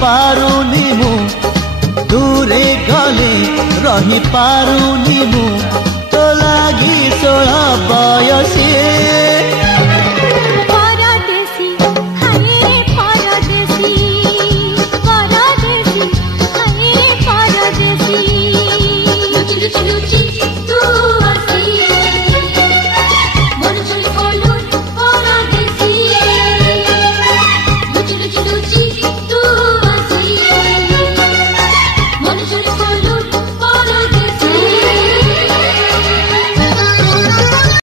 पारुनी मु दूरे गले रही पारुनी मु तो लागी 16 बयसी